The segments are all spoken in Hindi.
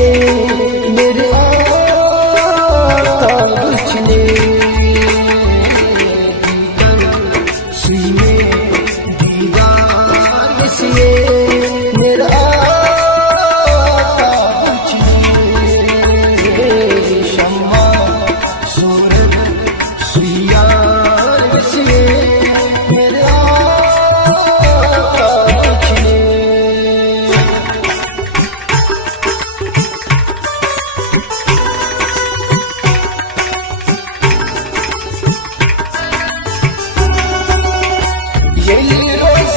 वसिए मेरे आका बचने सीने दीदार वसिए मेरा आका बचने शम्मा सूरज सुइया वसिए मेरे आका बचने यही रोज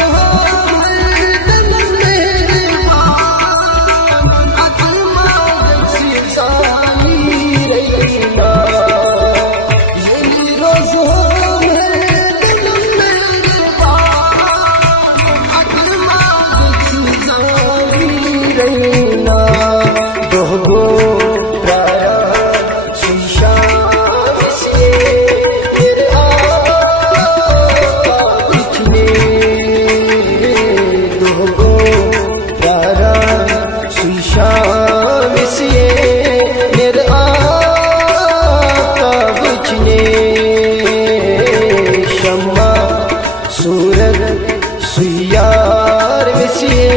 सूरज सुइयार वसिए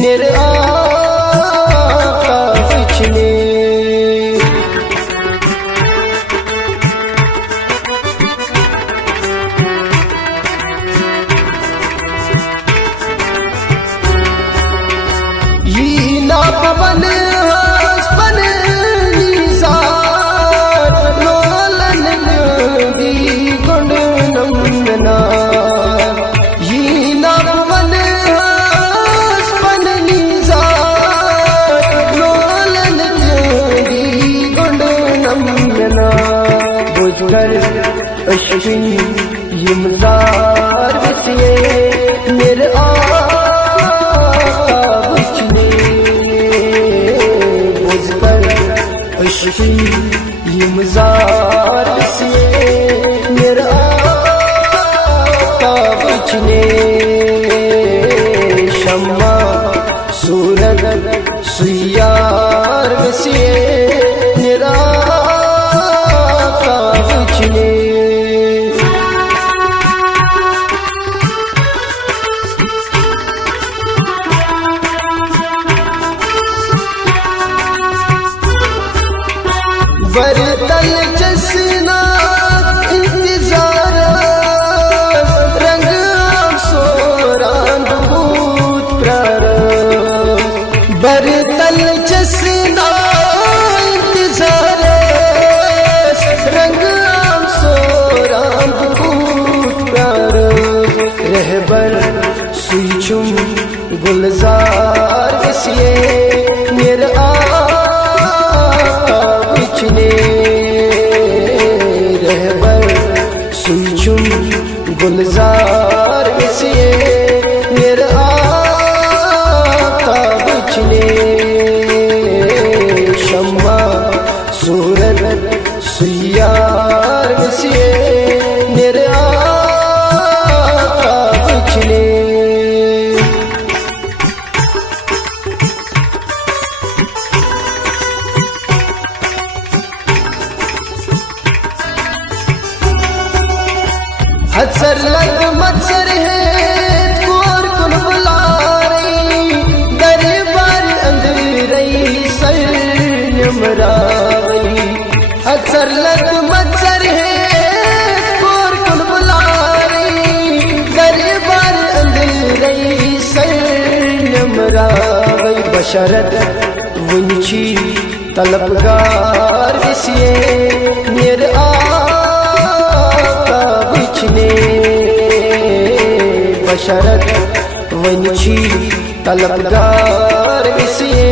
मेरे आका बचने ये ना पवन हस्पन निजार लोलन दी गुण नमना बुझकर अश्विन यमजार वसिए मेरे आका बचने बुझकर अश्विन यमजार वसिए मेरे आका बचने शम्मा सूरज सुइयार वसिए मेरा बचने बरतल चसना इंतजार रंग सोरान भूत प्रार बरतल चसना इंतजार रंग सोरान भूत प्रार रहबर सुइचुम गुलजार वसिए मेरे आका बचने रहबर सुइचुम गुलजार वसिए मेरे आका बचने शम्मा सूरज सुइयार वसिए मेरे आका बचने हसर लग मत्सर है कोर कुल बुला रही दरबार अंदर रही सरमराई हसर लग मत्सर है कोर कुल बुला रही दरबार अंदर रही सरमराई बशरत वंची तलबगार वसिए मेरे आका बचने बशरत वंची तलबगार वसिए